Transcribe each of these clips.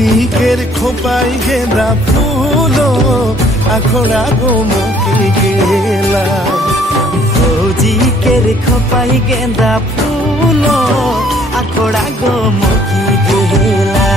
भौजीकेर खोपाई गेंदा फूलो आखड़ा गो मुकी गेला। भौजीकेर खोपाई गेंदा फूलो आखड़ा गो मुकी गेला।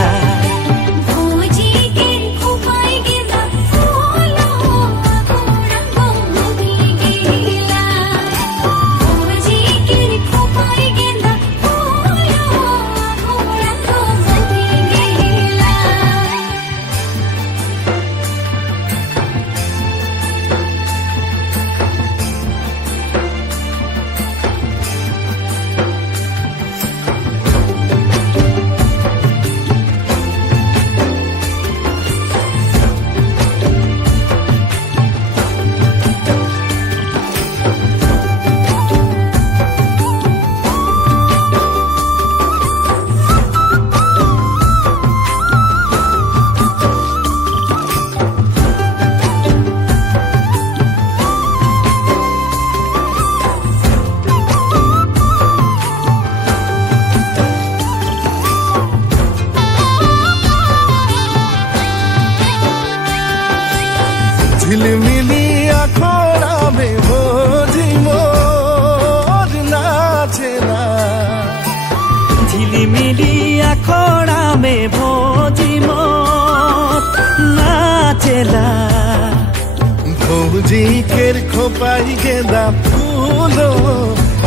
झिलमिली आखड़ा में भौजी मोर नाचेला। झिलमिली आखड़ा में भौजी मोर नाचेला। भौजीकेर खोपाई गेंदा फूलो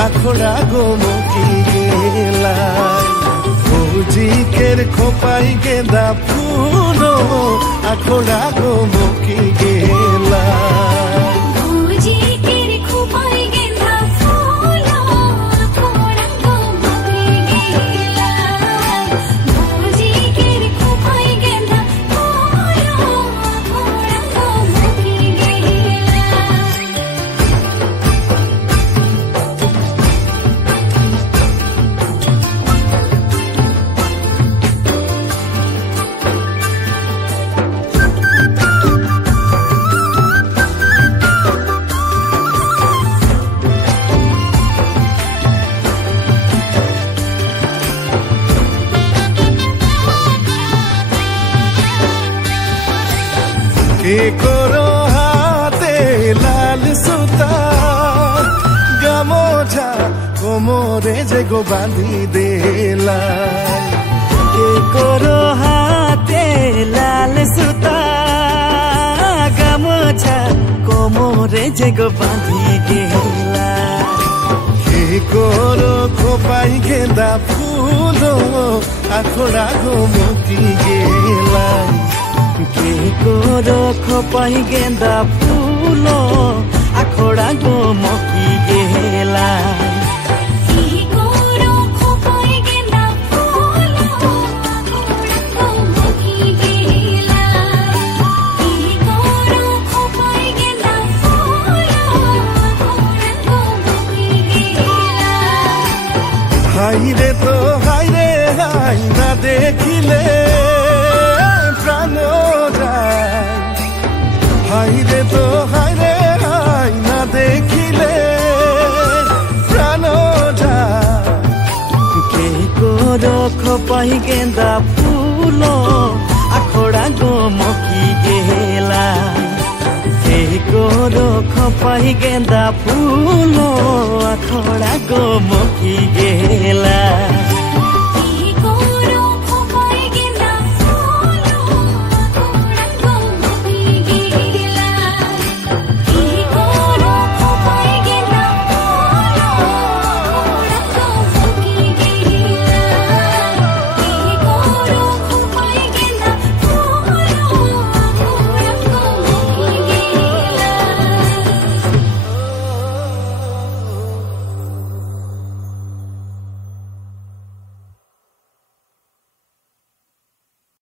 आखड़ा गो मुकी गेला। भौजीकेर खोपाई गेंदा फूलो आखड़ा गो मुकी गेला। के करो हाथे लाल सुता गामोछा कोमरे जेगो बांधी देला। के करो हाथे लाल सुता गामोछा कोमरे जेगो बांधी गेला। के करो खोपाई गेंदा फूलो आखड़ा गो मुकी गेला। के करो खोपाई गेंदा फूलो आखड़ा गो मुकी गेला। हाय रे तो हाय रे हाय ना देखिले प्राण जाए। हाय रे तो हाय रे हाय ना देखिले प्राण जाए। के करो खोपाई गेंदा फूलो आखड़ा गो मुकी गेला। के करो खोपाई गेंदा फूलो आखड़ा गो मुकी गेला।